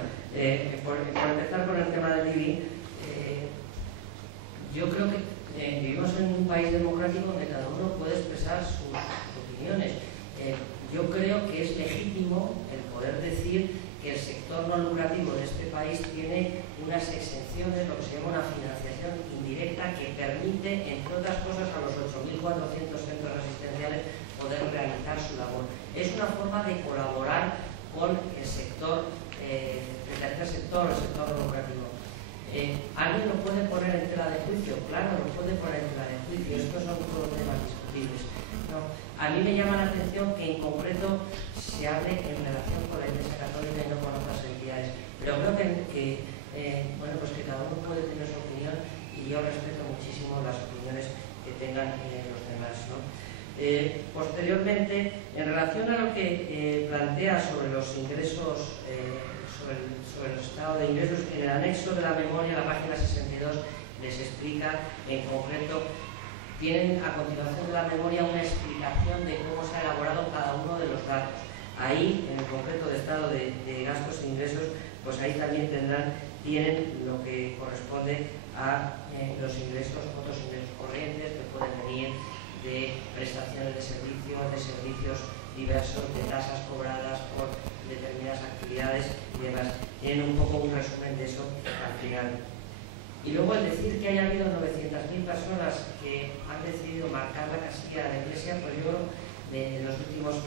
por empezar con el tema del IBI, yo creo que vivimos en un país democrático donde cada uno puede expresar sus opiniones. Yo creo que es legítimo el poder decir que el sector no lucrativo de este país tiene unas exenciones, lo que se llama una financiación indirecta, que permite, entre otras cosas, a los 8.400 centros asistenciales poder realizar su labor. Es una forma de colaborar con el sector, el tercer sector, el sector no lucrativo. ¿Alguien lo puede poner en tela de juicio? Claro, lo puede poner en tela de juicio. Estos son todos temas discutibles, ¿no? A mí me llama la atención que en concreto se hable en relación con la Iglesia Católica y no con otras entidades. Pero creo bueno, pues que cada uno puede tener su opinión y yo respeto muchísimo las opiniones que tengan los demás, ¿no? Posteriormente, en relación a lo que plantea sobre los ingresos, sobre el estado de ingresos, en el anexo de la memoria, la página 62, les explica en concreto. Tienen a continuación de la memoria una explicación de cómo se ha elaborado cada uno de los datos. Ahí, en el concreto de estado de gastos e ingresos, pues ahí también tienen lo que corresponde a los ingresos, otros ingresos corrientes que pueden venir de prestaciones de servicios diversos, de tasas cobradas por determinadas actividades y demás. Tienen un poco un resumen de eso al final. Y luego el decir que haya habido 900.000 personas que han decidido marcar la casilla de la Iglesia, pues yo, de los últimos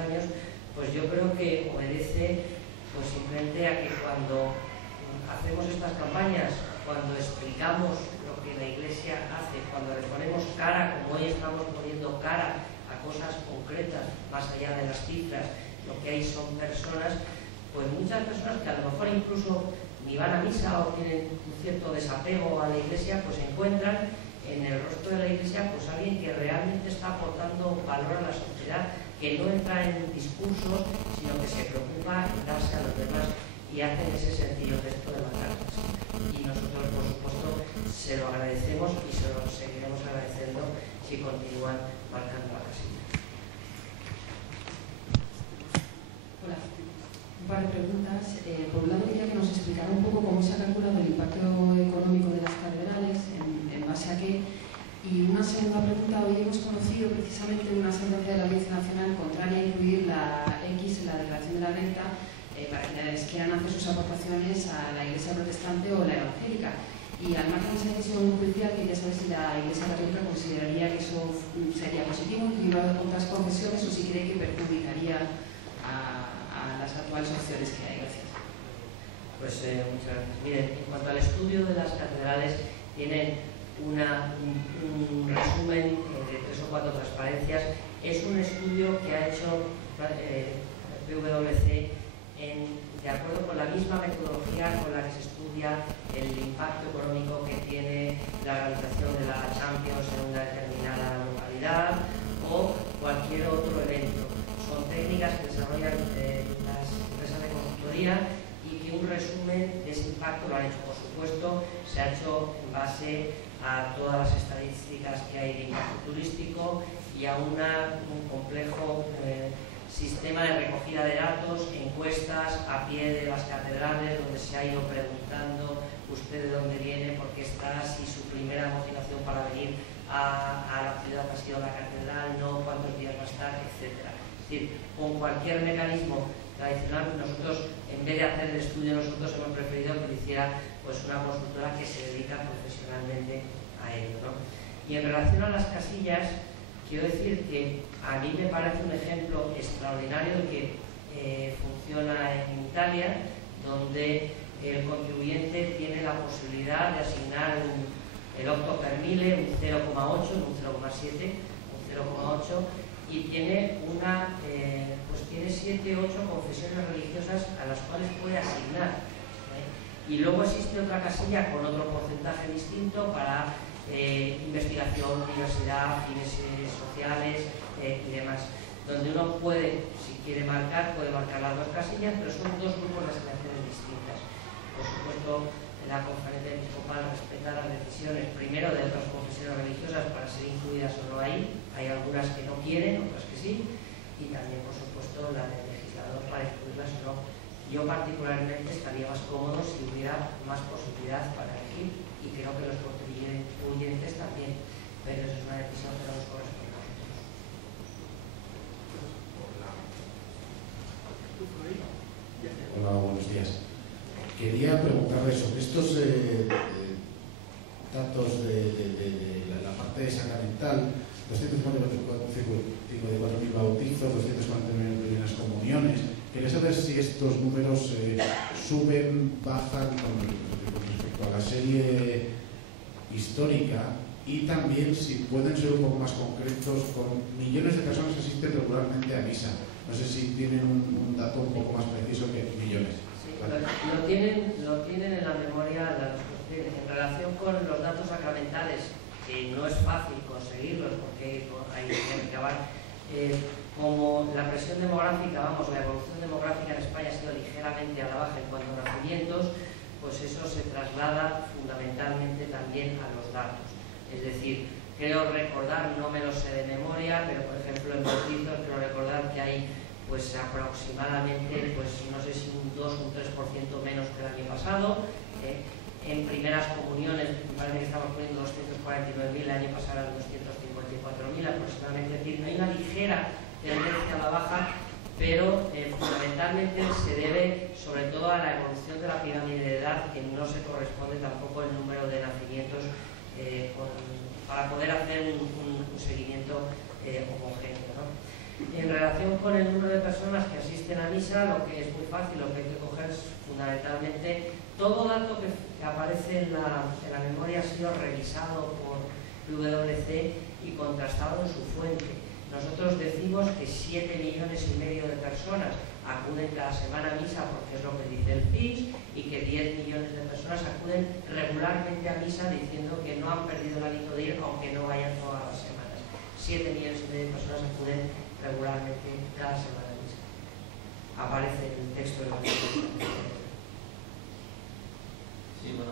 años, pues yo creo que obedece pues simplemente a que cuando hacemos estas campañas, cuando explicamos lo que la Iglesia hace, cuando le ponemos cara, como hoy estamos poniendo cara a cosas concretas, más allá de las cifras, lo que hay son personas, pues muchas personas que a lo mejor incluso ni van a misa o tienen un cierto desapego a la Iglesia, pues encuentran en el rostro de la Iglesia pues alguien que realmente está aportando valor a la sociedad, que no entra en discursos, sino que se preocupa en darse a los demás y hacen ese sencillo gesto de marcar. Y nosotros, por supuesto, se lo agradecemos y se lo seguiremos agradeciendo si continúan marcando la casilla. Hola. Un par de preguntas. Por un lado, quería que nos explicara un poco cómo se ha calculado el impacto económico de las catedrales, en base a qué. Y una segunda pregunta, hoy hemos conocido precisamente una sentencia de la Audiencia Nacional contraria a incluir la X en la declaración de la renta para quienes quieran hacer sus aportaciones a la Iglesia protestante o la evangélica. Y al margen de esa decisión judicial, quería saber si la Iglesia Católica consideraría que eso sería positivo, incluir otras confesiones, o si cree que perjudicaría a las actuales opciones que hay. Gracias. Pues muchas gracias. Miren, en cuanto al estudio de las catedrales, tienen un resumen de 3 o 4 transparencias. Es un estudio que ha hecho PwC de acuerdo con la misma metodología con la que se estudia denuncia el impacto económico que tiene la realización de la Champions en una determinada localidad o cualquier otro evento. Son técnicas que desarrollan las empresas de consultoría y que un resumen de ese impacto lo han hecho. Por supuesto, se ha hecho en base a todas las estadísticas que hay de impacto turístico y a un complejo sistema de recogida de datos, encuestas a pie de las catedrales, donde se ha ido preguntando usted de dónde viene, por qué está, si su primera motivación para venir a la ciudad ha sido la catedral, no, cuántos días va a estar, etc. Es decir, con cualquier mecanismo tradicional, nosotros, en vez de hacer el estudio, nosotros hemos preferido que lo hiciera pues, una consultora que se dedica profesionalmente a ello, ¿no? Y en relación a las casillas, quiero decir que a mí me parece un ejemplo extraordinario que funciona en Italia, donde el contribuyente tiene la posibilidad de asignar el octo per mille, un 0,8, un 0,7, un 0,8, y tiene pues tiene 7 u 8 confesiones religiosas a las cuales puede asignar. Y luego existe otra casilla con otro porcentaje distinto para investigación, universidad, fines sociales y demás, donde uno puede, si quiere marcar, puede marcar las dos casillas, pero son dos grupos de asignaciones distintas. Por supuesto, la conferencia episcopal respeta las decisiones, primero de otras confesiones religiosas para ser incluidas o no ahí, hay algunas que no quieren, otras que sí, y también, por supuesto, la del legislador para incluirlas o no. Yo particularmente estaría más cómodo si hubiera más posibilidad para elegir, y creo que los contribuyentes también, pero eso es una decisión que no nos corresponde a nosotros. Hola, buenos días. Quería preguntarle sobre estos datos de la parte sacramental, 254.000 bautizos, 249.000 primeras comuniones. Quería saber si estos números suben, bajan con respecto a la serie histórica, y también si pueden ser un poco más concretos con millones de personas que asisten regularmente a misa. No sé si tienen un dato un poco más preciso que millones. Sí, lo tienen en la memoria en relación con los datos sacramentales, que no es fácil conseguirlos porque hay que acabar. Como la presión demográfica, la evolución demográfica en España ha sido ligeramente a la baja en cuanto a nacimientos, pues eso se traslada fundamentalmente también a los datos. Es decir, creo recordar, no me lo sé de memoria, pero por ejemplo en bautizos creo recordar que hay pues aproximadamente, pues no sé si un 2 o un 3% menos que el año pasado. En primeras comuniones, me parece que estamos poniendo 249.000, el año pasado eran 254.000 aproximadamente. Es decir, hay una ligera tendencia a la baja, pero fundamentalmente se debe sobre todo a la evolución de la pirámide de edad, que no se corresponde tampoco el número de nacimientos para poder hacer un seguimiento homogéneo, ¿no? En relación con el número de personas que asisten a misa, lo que es muy fácil, lo que hay que coger es fundamentalmente todo dato que aparece en la memoria ha sido revisado por PwC y contrastado en su fuente. Nosotros decimos que 7,5 millones de personas acuden cada semana a misa porque es lo que dice el CIS, y que 10 millones de personas acuden regularmente a misa diciendo que no han perdido el hábito de ir aunque no vayan todas las semanas. 7,5 millones de personas acuden regularmente cada semana a misa. Aparece en el texto de la Sí, bueno,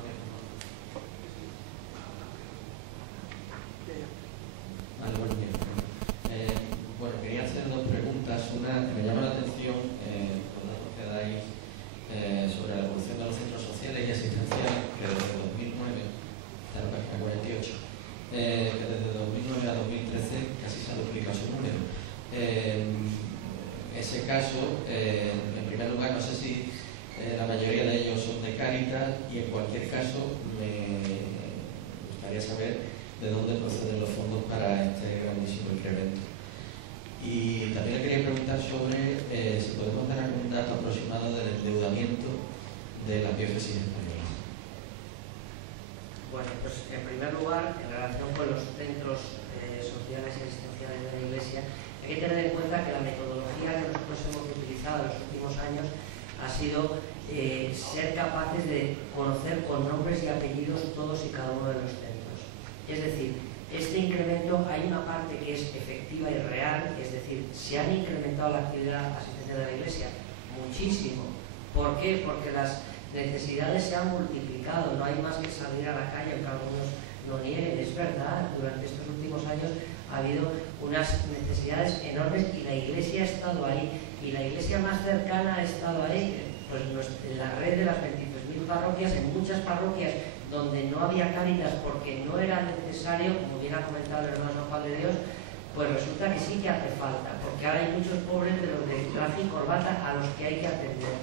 vale, buenos días. Bueno, quería hacer dos preguntas. Una que me llama la atención, los datos que dais sobre la evolución de los centros sociales y asistenciales, que desde 2009, hasta la página 48, que desde 2009 a 2013 casi se ha duplicado su número. Ese caso, en primer lugar, no sé si la mayoría de ellos son de Cáritas, y en cualquier caso me gustaría saber de dónde proceden los fondos para este grandísimo incremento. Y también le quería preguntar sobre si podemos dar algún dato aproximado del endeudamiento de las diócesis españolas. Bueno, pues en primer lugar, en relación con los centros sociales y asistenciales de la Iglesia, hay que tener en cuenta que la metodología que nosotros hemos utilizado en los últimos años ha sido ser capaces de conocer con nombres y apellidos todos y cada uno de los centros. Es decir, este incremento, hay una parte que es efectiva y real, es decir, se han incrementado la actividad asistencial de la Iglesia muchísimo. ¿Por qué? Porque las necesidades se han multiplicado, no hay más que salir a la calle, aunque algunos no nieguen, es verdad, durante estos últimos años ha habido unas necesidades enormes y la Iglesia ha estado ahí, y la Iglesia más cercana ha estado ahí, pues en la red de las 23.000 parroquias, en muchas parroquias donde no había Cáritas porque no era necesario, como bien ha comentado el hermano Juan de Dios, pues resulta que sí que hace falta, porque ahora hay muchos pobres de los de traje y corbata a los que hay que atender.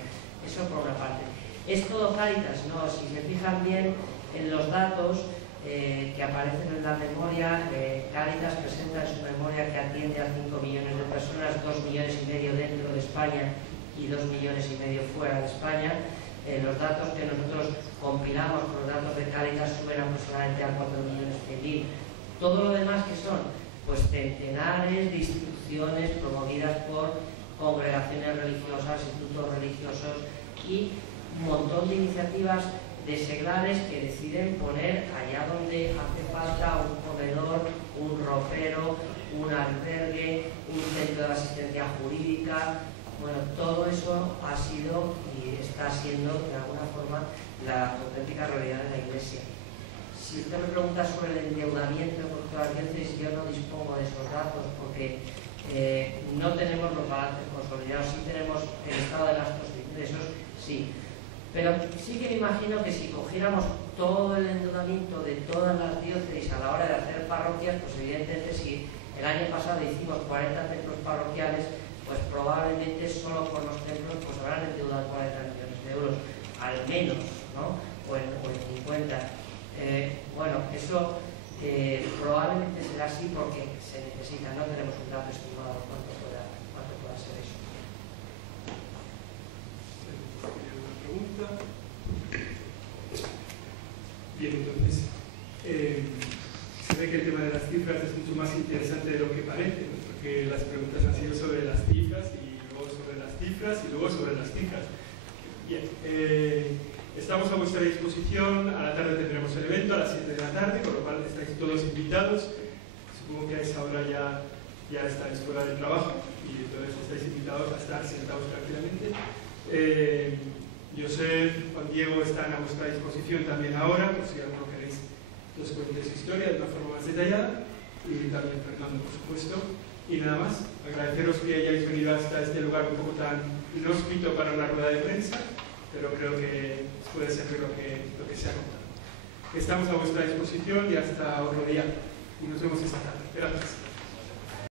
Eso por una parte. ¿Es todo Cáritas? No, si se fijan bien en los datos que aparecen en la memoria, Cáritas presenta en su memoria que atiende a 5 millones de personas, 2,5 millones dentro de España y 2,5 millones fuera de España. Los datos que nosotros compilamos con los datos de Cáritas suben aproximadamente a 4.100.000. Todo lo demás que son, pues centenares de instituciones promovidas por congregaciones religiosas, institutos religiosos y un montón de iniciativas de seglares que deciden poner allá donde hace falta un comedor, un ropero, un albergue, un centro de asistencia jurídica. Bueno, todo eso ha sido y está siendo de alguna forma la auténtica realidad de la Iglesia. Si usted me pregunta sobre el endeudamiento por todas las veces, yo no dispongo de esos datos porque no tenemos los balances consolidados, sí tenemos el estado de gastos de ingresos, sí. Pero sí que me imagino que si cogiéramos todo el endeudamiento de todas las diócesis a la hora de hacer parroquias, pues evidentemente si el año pasado hicimos 40 templos parroquiales, pues probablemente solo con los templos pues habrán endeudado 40 millones de euros, al menos, ¿no? O en 50. Bueno, eso probablemente será así porque se necesita, no tenemos un dato estimado de cuánto pueda ser eso. Bien, entonces, se ve que el tema de las cifras es mucho más interesante de lo que parece, ¿no? Porque las preguntas han sido sobre las cifras y luego sobre las cifras y luego sobre las cifras. Bien, estamos a vuestra disposición, a la tarde tendremos el evento, a las 7 de la tarde, con lo cual estáis todos invitados. Supongo que a esa hora ya estáis fuera del trabajo y entonces estáis invitados a estar sentados tranquilamente. José, Juan Diego están a vuestra disposición también ahora, por si alguno queréis que os cuente su historia de una forma más detallada, y también Fernando, por supuesto. Y nada más, agradeceros que hayáis venido hasta este lugar un poco tan inhóspito para una rueda de prensa, pero creo que puede servir lo que se ha contado. Estamos a vuestra disposición y hasta otro día, y nos vemos esta tarde. Gracias.